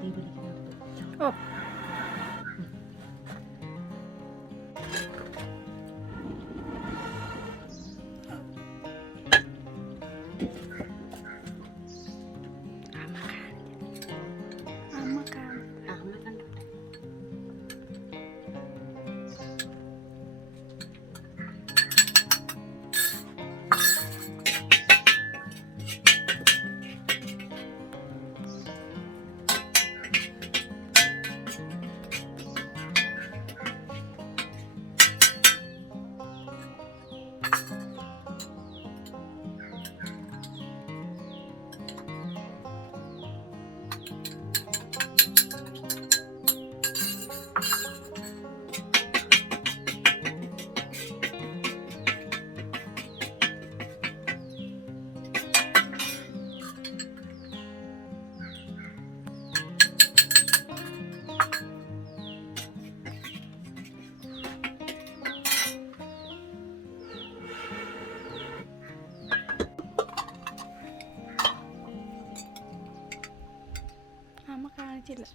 ഓ അമ്മ കാണിച്ചില്ല.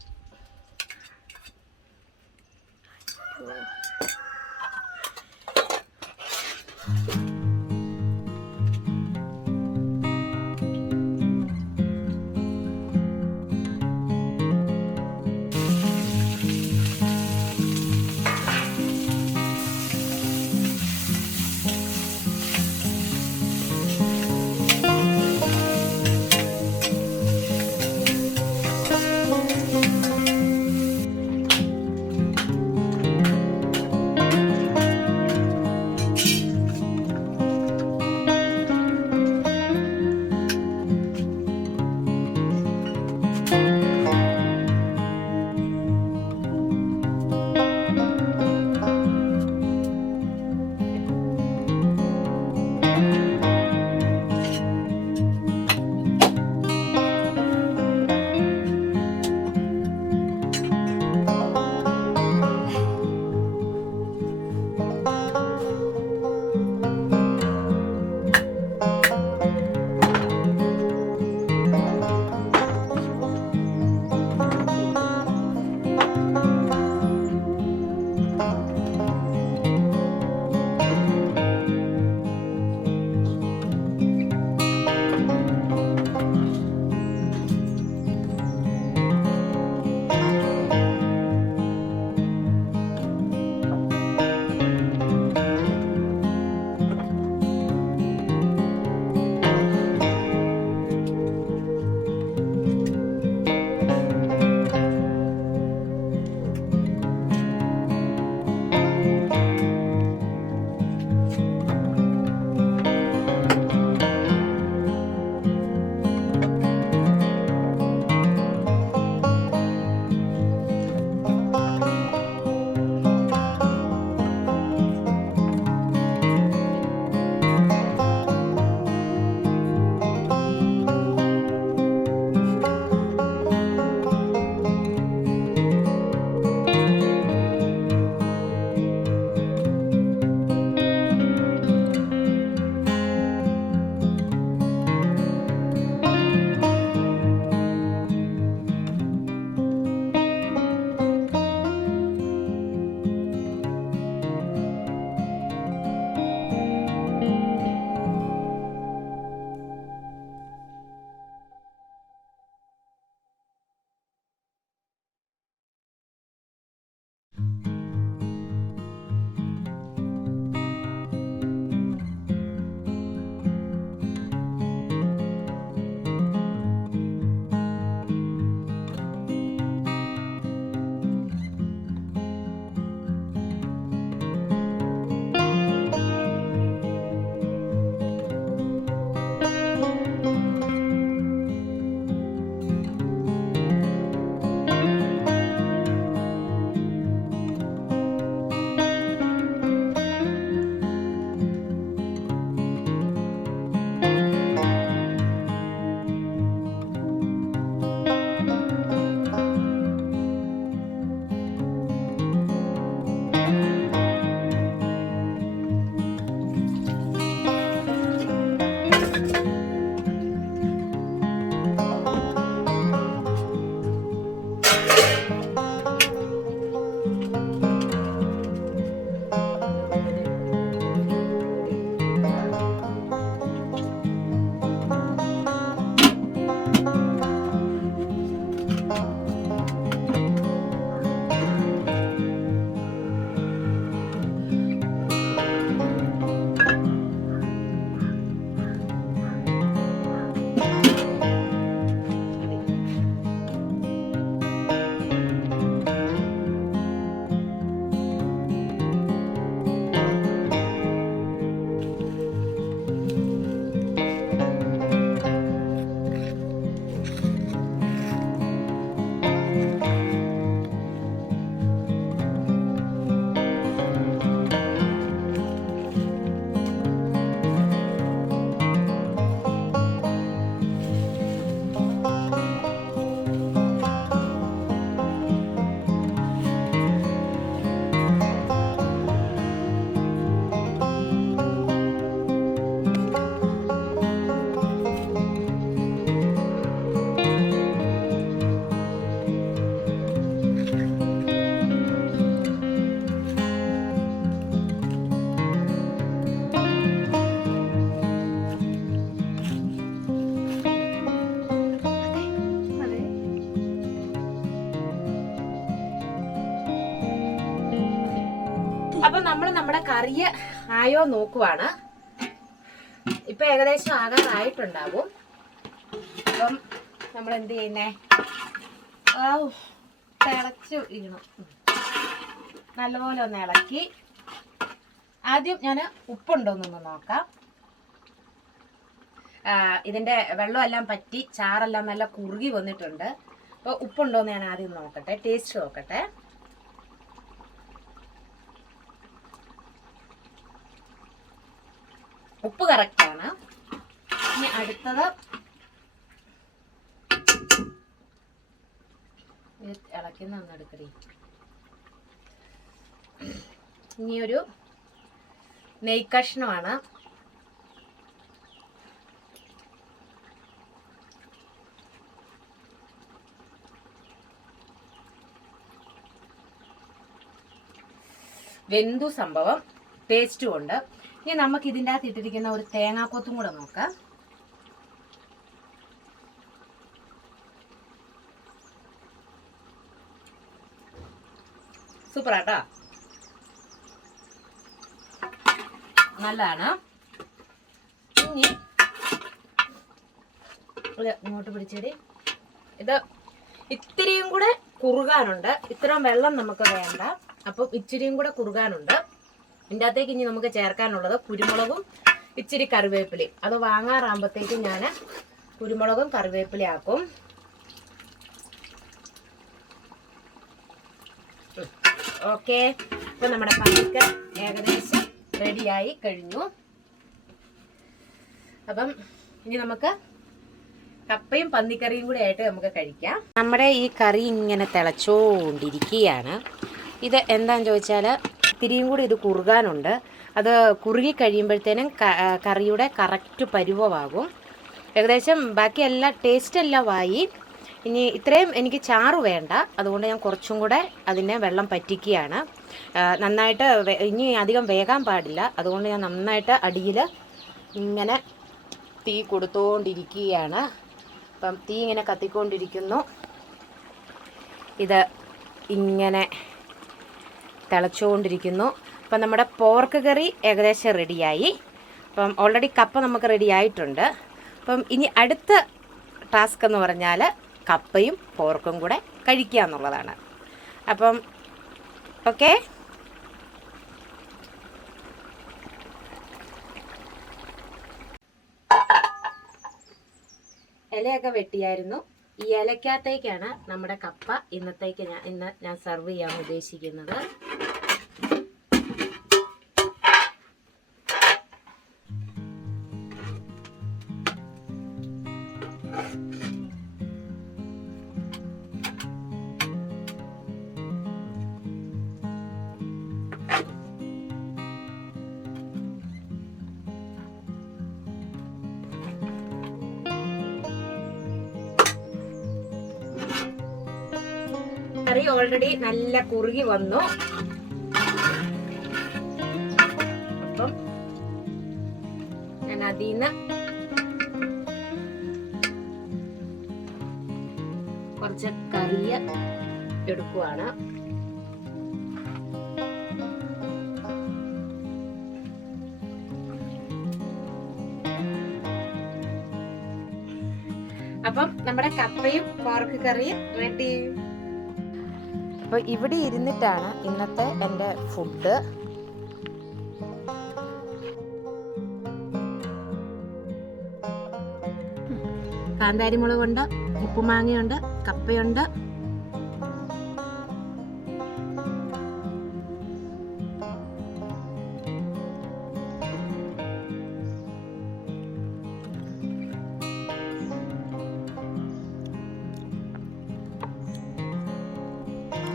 അപ്പൊ നമ്മൾ നമ്മുടെ കറി ആയോ നോക്കുവാണ്. ഇപ്പൊ ഏകദേശം ആകാറായിട്ടുണ്ടാവും. അപ്പം നമ്മൾ എന്ത് ചെയ്യുന്നേ, തിളച്ചു ഇരിക്കണം. നല്ലപോലെ ഒന്ന് ഇളക്കി ആദ്യം ഞാൻ ഉപ്പുണ്ടോന്നൊന്ന് നോക്കാം. ഇതിന്റെ വെള്ളമെല്ലാം പറ്റി ചാറെല്ലാം നല്ല കുറുകി വന്നിട്ടുണ്ട്. അപ്പോൾ ഉപ്പുണ്ടോന്ന് ഞാൻ ആദ്യം നോക്കട്ടെ, ടേസ്റ്റ് നോക്കട്ടെ. ഉപ്പ് കറക്റ്റാണ്. ഇനി അടുത്തത് ഇളക്കുന്ന ഒന്ന് എടുക്കടി. ഇനിയൊരു നെയ്ക്കഷ്ണമാണ്. വെന്തു സംഭവം, ടേസ്റ്റും ഉണ്ട്. ഇനി നമുക്ക് ഇതിൻ്റെ അകത്ത് ഇട്ടിരിക്കുന്ന ഒരു തേങ്ങാക്കൊത്തും കൂടെ നോക്കാം. സൂപ്പറാട്ടോ, നല്ലതാണ്. ഇനി ഇങ്ങോട്ട് പിടിച്ചേടി. ഇത് ഇത്തിരിയും കൂടെ കുറുകാനുണ്ട്. ഇത്രയും വെള്ളം നമുക്ക് വേണ്ട. അപ്പം ഇച്ചിരിയും കൂടെ കുറുകാനുണ്ട്. ഇതിൻ്റെ അകത്തേക്ക് ഇനി നമുക്ക് ചേർക്കാനുള്ളത് കുരുമുളകും ഇച്ചിരി കറിവേപ്പിലയും. അത് വാങ്ങാറാകുമ്പോഴത്തേക്കും ഞാൻ കുരുമുളകും കറിവേപ്പിലയും ആക്കും. ഓക്കെ, അപ്പം നമ്മുടെ പന്നിക്കറി ഏകദേശം റെഡിയായി കഴിഞ്ഞു. അപ്പം ഇനി നമുക്ക് കപ്പയും പന്നിക്കറിയും കൂടി ആയിട്ട് നമുക്ക് കഴിക്കാം. നമ്മുടെ ഈ കറി ഇങ്ങനെ തിളച്ചുകൊണ്ടിരിക്കുകയാണ്. ഇത് എന്താണെന്ന് ചോദിച്ചാൽ ഇത്തിരിയും കൂടി ഇത് കുറുകാനുണ്ട്. അത് കുറുകി കഴിയുമ്പോഴത്തേനും കറിയുടെ കറക്റ്റ് പരുവമാകും. ഏകദേശം ബാക്കി എല്ലാ ടേസ്റ്റ് എല്ലാം ആയി. ഇനി ഇത്രയും എനിക്ക് ചാറ് വേണ്ട, അതുകൊണ്ട് ഞാൻ കുറച്ചും കൂടെ അതിനെ വെള്ളം പറ്റിക്കുകയാണ്. നന്നായിട്ട് ഇനി അധികം വേകാൻ പാടില്ല, അതുകൊണ്ട് ഞാൻ നന്നായിട്ട് അടിയിൽ ഇങ്ങനെ തീ കൊടുത്തുകൊണ്ടിരിക്കുകയാണ്. അപ്പം തീ ഇങ്ങനെ കത്തിക്കൊണ്ടിരിക്കുന്നു. ഇത് ഇങ്ങനെ തിളച്ചുകൊണ്ടിരിക്കുന്നു. അപ്പം നമ്മുടെ പോർക്ക് കറി ഏകദേശം റെഡിയായി. അപ്പം ഓൾറെഡി കപ്പ നമുക്ക് റെഡി ആയിട്ടുണ്ട്. അപ്പം ഇനി അടുത്ത ടാസ്ക് എന്ന് പറഞ്ഞാൽ കപ്പയും പോർക്കും കൂടെ കഴിക്കുക എന്നുള്ളതാണ്. അപ്പം ഓക്കെ, ഇലയൊക്കെ വെട്ടിയായിരുന്നു. ഈ ഇലക്കകത്തേക്കാണ് നമ്മുടെ കപ്പ ഇന്ന് ഞാൻ സെർവ് ചെയ്യാൻ ഉദ്ദേശിക്കുന്നത്. കറി ഓൾറെഡി നല്ല കുറുകി വന്നു. അപ്പം ഞാൻ അതിന്ന് കുറച്ച് കറിയ എടുക്കുവാണ്. അപ്പം നമ്മുടെ കപ്പയും പോർക്ക് കറിയും റെഡി. അപ്പോൾ ഇവിടെ ഇരുന്നിട്ടാണ് ഇന്നത്തെ എൻ്റെ ഫുഡ്. കാന്താരിമുളകുണ്ട്, ഉപ്പുമാങ്ങയുണ്ട്, കപ്പയുണ്ട്.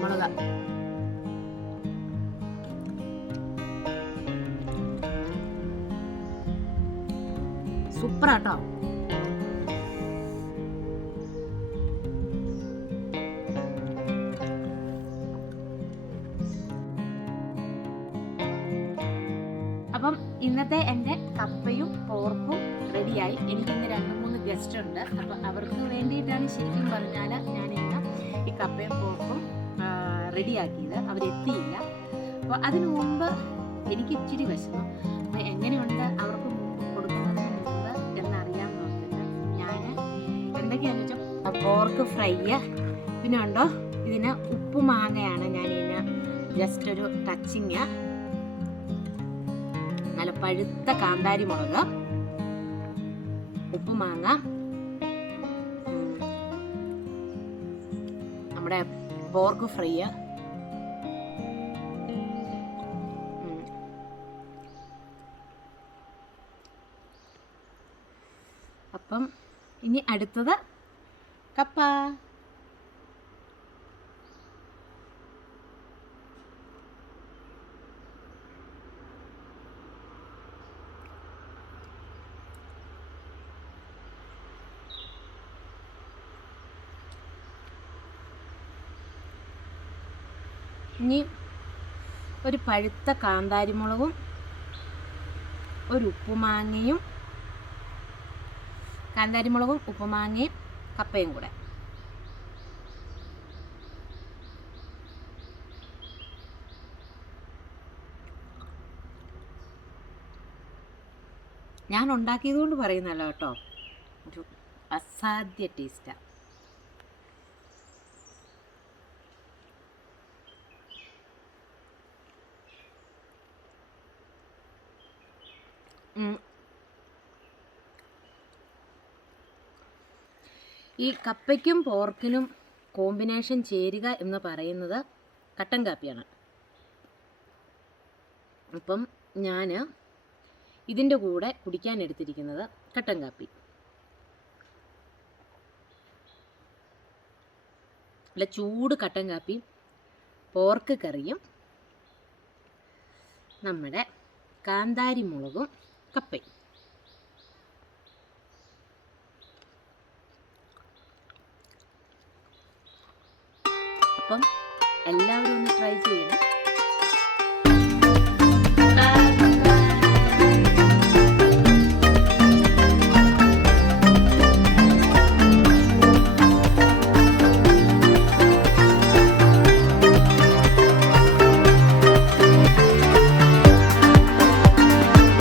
മുളക് സൂപ്പറാട്ടോ. അപ്പം ഇന്നത്തെ എൻ്റെ കപ്പയും പോർക്കും റെഡിയായി. എനിക്കിന്ന് 2-3 ഗസ്റ്റ് ഉണ്ട്. അപ്പം അവർക്ക് വേണ്ടിയിട്ടാണ് ശരിക്കും പറഞ്ഞാൽ ഞാൻ ഇന്ന് ഈ കപ്പയും പോർക്കും റെഡിയാക്കിയത്. അവരെത്തിയില്ല. അപ്പോൾ അതിനു മുമ്പ് എനിക്ക് ഇച്ചിരി വിശന്നു. അപ്പോൾ എങ്ങനെയുണ്ട് അവർക്ക് കൊടുക്കുന്നതിന് മുമ്പ് എന്നറിയാൻ നോക്കിയിട്ട് ഞാൻ എന്തൊക്കെയാണെന്ന് വെച്ചാൽ പോർക്ക് ഫ്രൈ, പിന്നെ ഉണ്ടോ ഇതിന് ഉപ്പ് മാങ്ങയാണ് ഞാനിതിന് ജസ്റ്റ് ഒരു ടച്ചിങ്, നല്ല പഴുത്ത കാന്താരി മുളക്, ഉപ്പ് മാങ്ങ, നമ്മുടെ പോർക്ക് ഫ്രൈ, അപ്പം ഇനി അടുത്തത് കപ്പ. ഇനി ഒരു പഴുത്ത കാന്താരിമുളകും ഒരു ഉപ്പുമാങ്ങയും, കാന്താരിമുളകും ഉപ്പുമാങ്ങയും കപ്പയും കൂടെ. ഞാൻ ഉണ്ടാക്കിയത് കൊണ്ട് പറയുന്നല്ലോ കേട്ടോ, ഒരു അസാധ്യ ടേസ്റ്റാണ്. ഈ കപ്പയ്ക്കും പോർക്കിനും കോമ്പിനേഷൻ ചേരുക എന്ന് പറയുന്നത് കട്ടൻ കാപ്പിയാണ്. അപ്പം ഞാൻ ഇതിൻ്റെ കൂടെ കുടിക്കാൻ എടുത്തിരിക്കുന്നത് കട്ടൻ കാപ്പി. അല്ല, ചൂട് കട്ടൻ കാപ്പി, പോർക്ക് കറിയും നമ്മുടെ കാന്താരി മുളകും കപ്പയും. അപ്പം എല്ലാവരും ഒന്ന് ട്രൈ ചെയ്യണം.